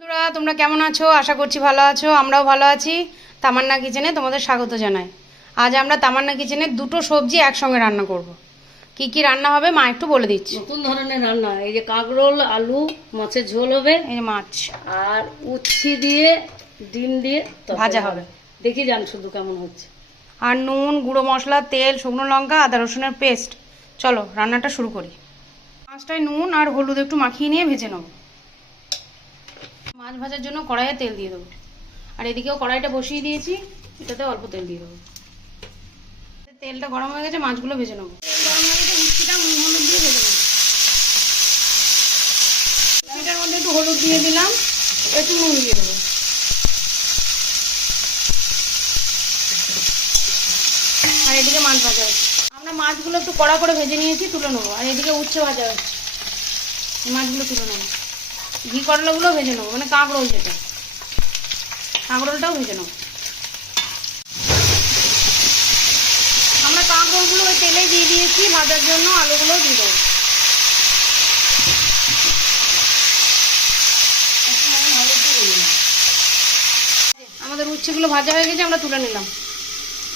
বন্ধুরা তোমরা কেমন আছো? আশা করছি ভালো আছো আমরাও ভালো আছি। তামান্না কিচেনে তোমাদের স্বাগত জানাই। আজ আমরা তামান্না কিচেনে দুটো সবজি একসঙ্গে রান্না করব। কি কি রান্না হবে মা একটু বলে দিচ্ছি। নতুন ধরনের রান্না এই যে কাঁকরোল আলু মাছের ঝোল হবে। এই মাছ। আর উচ্ছি দিয়ে ডিম দিয়ে ভাজা হবে। দেখি যান শুধু কেমন হচ্ছে। আর নুন গুঁড়ো মশলা তেল শুকনো লঙ্কা আদা রসুনের পেস্ট। চলো রান্নাটা শুরু করি। মাছটায় নুন আর হলুদ একটু মাখিয়ে নিয়ে ভেজে নেব। মাছ ভাজার জন্য কড়াইয়ে তেল দিয়ে দেবো। আর এদিকেও কড়াইটা বসিয়ে দিয়েছি এটাতে অল্প তেল দিয়ে দেবো। তেলটা গরম হয়ে গেছে, মাছগুলো ভেজে নেব। গরম হয়ে গেছে হলুদ দিয়ে ভেজে নেব। মধ্যে একটু হলুদ দিয়ে দিলাম, একটু নুন দিয়ে দেবো। আর এদিকে মাছ ভাজা হচ্ছে আমরা মাছগুলো একটু কড়া করে ভেজে নিয়েছি, তুলে নেব। আর এদিকে উচ্ছে ভাজা হচ্ছে মাছগুলো তুলে নেব। ঘি করলাগুলো ভেজে নেব মানে কাঁকরোল যেটা। কাঁকরোলটাও ভেজে নেব। আমরা কাঁকরোলগুলো ওই তেলে দিয়ে দিয়েছি, ভাজার জন্য আলুগুলো দিয়ে দেবো। আমাদের উচ্ছেগুলো ভাজা হয়ে গেছে, আমরা তুলে নিলাম।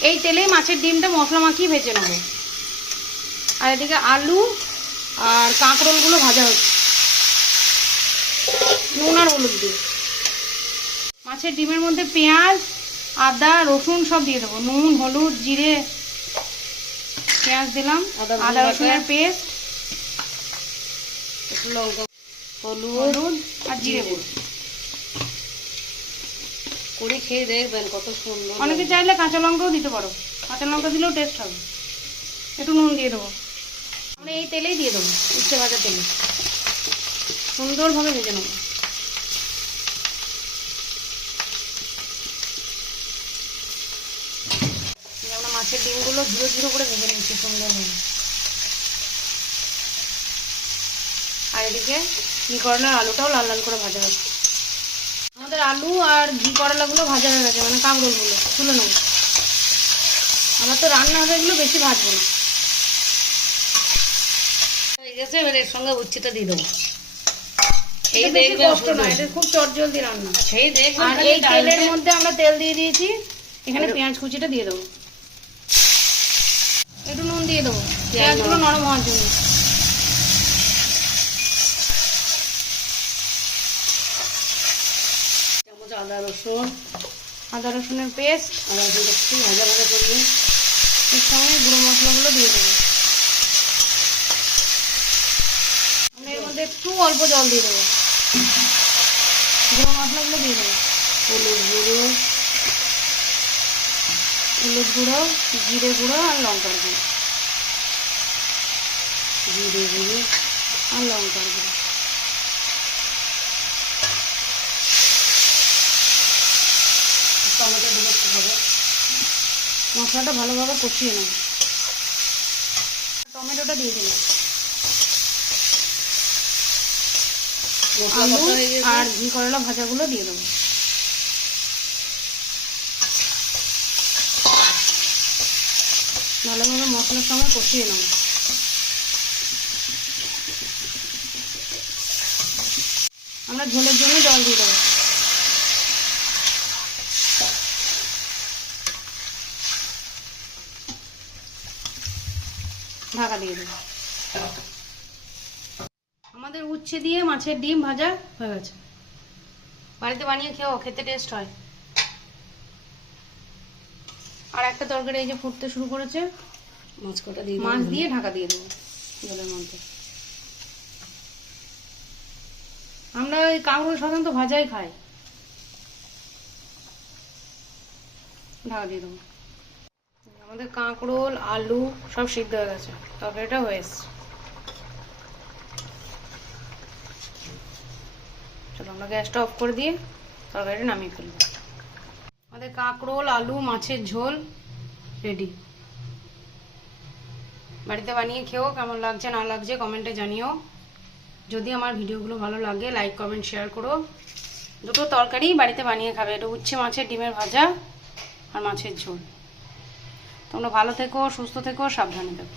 এই তেলেই মাছের ডিমটা মশলা মাখিয়ে ভেজে নেব। আর এদিকে আলু আর কাঁকরোলগুলো ভাজা হচ্ছে। নুন আর হলুদ দিয়ে। মাছের ডিমের মধ্যে পেঁয়াজ আদা রসুন সব দিয়ে দেবো। নুন হলুদ জিরে পেঁয়াজ দিলাম আদা রসুন আদা রসুনের পেস্ট লঙ্কা হলুদ আর জিরে গুঁড়ো। করে খেয়ে দেখবেন কত সুন্দর অনেকে চাইলে কাঁচা লঙ্কাও দিতে পারো। কাঁচা লঙ্কা দিলেও টেস্ট হবে। একটু নুন দিয়ে দেবো। আমরা এই তেলেই দিয়ে দেবো উচ্ছে ভাজা তেলে। সুন্দরভাবে ভেজে নেব এই যে আমরা মাছের ডিমগুলো ধীরে ধীরে করে ভেজে নিচ্ছি সুন্দরভাবে আর এদিকে ঘি করলার আলুটাও লাল লাল করে ভাজা হচ্ছে। আমাদের আলু আর ঘি করলাগুলো ভাজা হয়ে গেছে মানে কাঁকরোলগুলো তুলে নেব। আমার তো রান্না হবে এগুলো বেশি ভাজবো না। হয়ে গেছে এবার এর সঙ্গে উচ্ছিটা দিয়ে দেবো। সেই বেশি কষ্ট না এটা খুব চটজলদি রান্না। সেই দেখবেন আর এই তেলের মধ্যে আমরা তেল দিয়ে দিয়েছি এখানে পেঁয়াজ কুচিটা দিয়ে দেবো। একটু নুন দিয়ে দেবো। পেঁয়াজগুলো নরম হওয়ার জন্য। আদা রসুন। আদা রসুনের পেস্ট। আদা রসুনটা একটু ভাজা ভাজা করব এর সঙ্গে গুঁড়ো মশলাগুলো দিয়ে দেবো। আমরা এর মধ্যে একটু অল্প জল দিয়ে দেবো। গুঁড়ো মশলাগুলো দিয়ে দেবো। হলুদ গুঁড়ো। হলুদ গুঁড়ো জিরে গুঁড়ো আর লঙ্কার গুঁড়ো। জিরে গুঁড়ো আর লঙ্কার গুঁড়ো। টমেটো গুঁড়ো একটু হবে? মশলাটা ভালোভাবে কষিয়ে নেব। টমেটোটা দিয়ে দিলাম। আলু আর ঘি করলা ভাজাগুলো দিয়ে দেবো। ভালোভাবে মশলার সঙ্গে কষিয়ে নেব। আমরা ঝোলের জন্য জল দিয়ে দেবো। ঢাকা দিয়ে দেবো। আমাদের উচ্ছে দিয়ে মাছের ডিম ভাজা হয়ে গেছে। বাড়িতে বানিয়ে খেও খেতে টেস্ট হয়। আর একটা তরকারি এই যে ফুটতে শুরু করেছে মাছ কটা দিয়ে মাছ দিয়ে ঢাকা দিয়ে দেবো। জলের মধ্যে। আমরা ওই কাঁকড়োল সাধারণত ভাজাই খাই। ঢাকা দিয়ে দেবো। আমাদের কাঁকরোল আলু সব সিদ্ধ হয়ে গেছে। তরকারিটা হয়ে এসছে। চলো আমরা গ্যাসটা অফ করে দিয়ে তরকারিটা নামিয়ে ফেলব। আমাদের কাঁকরোল, আলু, মাছের ঝোল রেডি বাড়িতে বানিয়ে খেও, কেমন লাগছে, না লাগছে কমেন্টে জানিও। যদি আমার ভিডিওগুলো ভালো লাগে লাইক কমেন্ট শেয়ার করো। দুটো তরকারি বাড়িতে বানিয়ে খাবে, এটা উচ্ছে মাছের ডিমের ভাজা আর মাছের ঝোল। তোমরা ভালো থেকো, সুস্থ থেকো, সাবধানে থেকো।